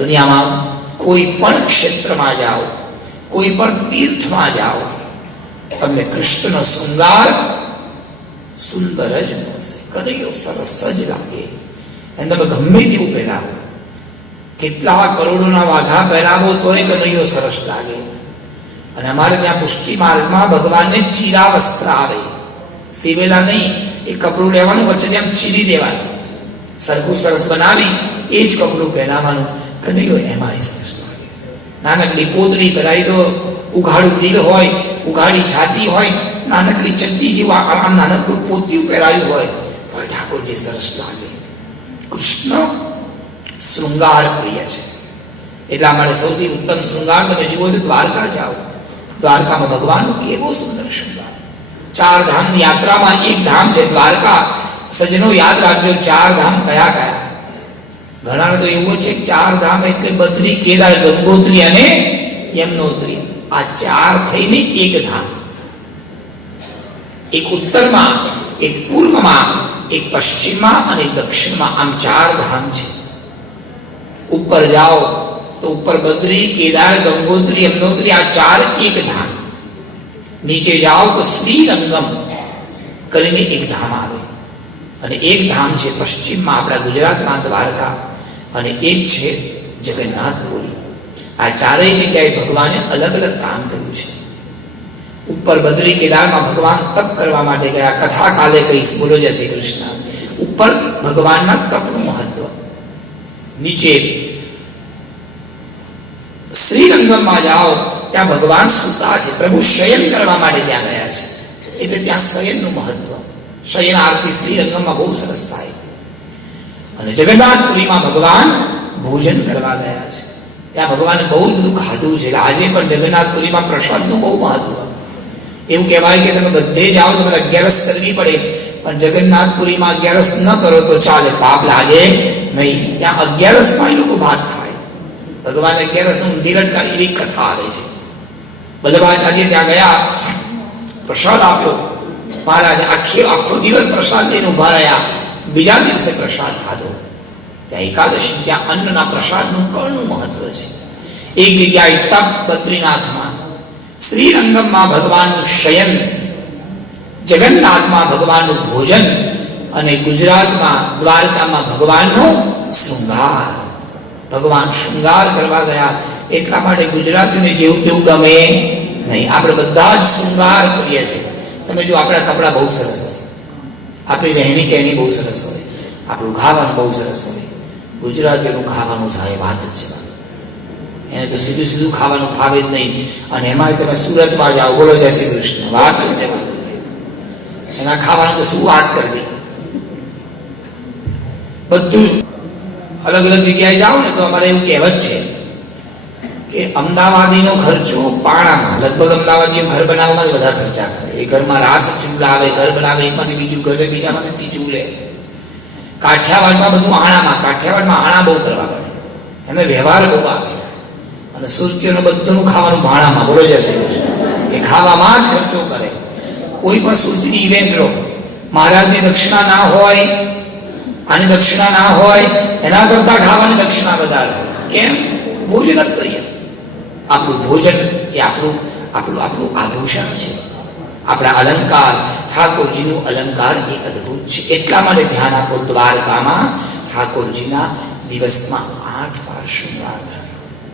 દુનિયામાં કોઈ પણ ક્ષેત્રમાં જાઓ, કોઈ પણ તીર્થમાં જાઓ, તમને કૃષ્ણનો શૃંગાર સુંદર જ મળશે. કનૈયો સરસ જ લાગે. એને તમે ગમે તેવું પહેરાવો, કેટલા કરોડોના વાઘા પહેરાવો તોય કનૈયો સરસ લાગે. અને અમારે ત્યાં પુષ્ટિ માર્ગમાં ભગવાનને ચીરા વસ્ત્ર આવે, સીવેલા નહીં. એ કપડું લેવાનું, વચ્ચે આમ ચીરી દેવાનું, સરખું સરસ બનાવી એ જ કપડું પહેરાવાનું. કનૈયો એમાં સરસ લાગે. નાનકડી પોતળી પહેરાવી દો, ઉઘાડું દિલ હોય, ઉઘાડી છાતી હોય, નાનકડી ચડ્ડી જેવું આમ નાનકડું પોતિયું પહેરાયું હોય તો ઠાકોરજી સરસ લાગે. કૃષ્ણ શૃંગાર પ્રિય છે. એટલા માટે સૌથી ઉત્તમ શૃંગાર તમે જુઓ તો દ્વારકા જાઓ. દ્વારકામાં ભગવાનનો કેવો સુંદર શૃંગાર. 4 ધામની યાત્રામાં એક ધામ છે દ્વારકા. સજ્જનો યાદ રાખજો, 4 ધામ કયા કયા? ઘણા તો એવું છે 4 ધામ એટલે બદ્રી, કેદાર, ગંગોત્રી અને યમનોત્રી. આ 4 થઈને એક ધામ. એક ઉત્તરમાં, એક પૂર્વમાં, એક પશ્ચિમમાં અને દક્ષિણમાં. આમ 4 ધામ છે. ઉપર જાઓ તો ઉપર બદ્રી, કેદાર, ગંગોત્રી, યમનોત્રી, આ 4 એક ધામ. નીચે જાઓ તો શ્રીરંગમ કરીને એક ધામ આવે. અને એક ધામ છે પશ્ચિમમાં આપણા ગુજરાતમાં દ્વારકા, અને એક છે જગન્નાથપુરી. આ 4 જગ્યાએ ભગવાને અલગ અલગ કામ કર્યું છે. ઉપર બદ્રી કેદારમાં ભગવાન તપ કરવા માટે ગયા. કથા કાલે કહીશ, બોલો જય શ્રી કૃષ્ણ. ઉપર ભગવાનના તપનું મહત્વ. નીચે શ્રીરંગમમાં જાઓ ત્યાં ભગવાન સૂતા છે, પ્રભુ શયન કરવા માટે ત્યાં ગયા છે, એટલે ત્યાં શયનનું મહત્વ. શયન આરતી શ્રીરંગમમાં બહુ સરસ થાય. અને જગન્નાથપુરીમાં ભગવાન ભોજન કરવા ગયા છે. ત્યાં ભગવાને બહુ બધું ખાધું છે. આજે પણ જગન્નાથપુરીમાં પ્રસાદનું બહુ મહત્વ. એવું કહેવાય કે તમે બધે જાઓ તો 11 કરવી પડે, પણ જગન્નાથપુરીમાં 11 ન કરો તો ચાલે, પાપ લાગે નહીં. ત્યાં 11માં લોકો ભાત ખાય. ભગવાન 11નું ઊંધી લટકાવી એવી કથા આવે છે. વલ્લભાચાર્ય ત્યાં ગયા, પ્રસાદ આપ્યો. મહારાજ આખો દિવસ પ્રસાદ લઈને ઉભા રહ્યા. બીજા દિવસે પ્રસાદ ખાધો. ત્યાં એકાદશી, ત્યાં અન્નના પ્રસાદનું કળનું મહત્વ છે. એક જગ્યાએ તપ બદ્રીનાથમાં, શ્રીરંગમમાં ભગવાનનું શયન, જગન્નાથમાં ભગવાનનું ભોજન, અને ગુજરાતમાં દ્વારકામાં ભગવાનનો શૃંગાર. ભગવાન શૃંગાર કરવા ગયા. એટલા માટે ગુજરાતીને જેવું તેવું ગમે નહીં. આપણે બધા જ શૃંગાર કરીએ છીએ. તમે જો આપણા કપડાં બહુ સરસ હોય, આપણી રહેણી કહેણી બહુ સરસ હોય, આપણું ખાવાનું બહુ સરસ હોય. ગુજરાતીઓનું ખાવાનું થાય વાત જ છે. એને તો સીધું સીધું ખાવાનું ફાવે જ નહીં. અને એમાં તમે સુરતમાં જાઓ, બોલો જય શ્રી કૃષ્ણ, વાત જ છે. એના ખાવાનું તો શું વાત કરવી. બધું અલગ અલગ જગ્યાએ જાઓ ને તો અમારે એવું કહેવત છે કે અમદાવાદીનો ખર્ચો પાણામાં. લગભગ અમદાવાદીઓ ઘર બનાવવામાં જ બધા ખર્ચા કરે. એ ઘરમાં રાસ ચૂલાવે, ઘર બનાવે, એકમાંથી બીજું ઘર લે, બીજામાંથી ત્રીજું લે. કાઠિયાવાડમાં બધું આણામાં. કાઠિયાવાડમાં આણા બહુ કરવા પડે, એને વ્યવહાર બહુ આવે. અને સુરતીઓનું બધું ખાવાનું ભાણામાં. બોલો જય શ્રી કૃષ્ણ. એ ખાવામાં જ ખર્ચો કરે. કોઈ પણ સુરતીની ઇવેન્ટ લો, મહારાજની દક્ષિણા ના હોય, આની દક્ષિણા ના હોય, એના કરતા ખાવાની દક્ષિણા વધારે. કેમ? ભોજન જ પ્રિય. આપણું ભોજન એ આપણું આભૂષણ છે, આપણા અલંકાર. ઠાકોરજીનું અલંકાર એ અદ્ભુત છે. એટલા માટે ધ્યાન આપો, દ્વારકામાં ઠાકોરજીના દિવસમાં 8 વાર શૃંગાર.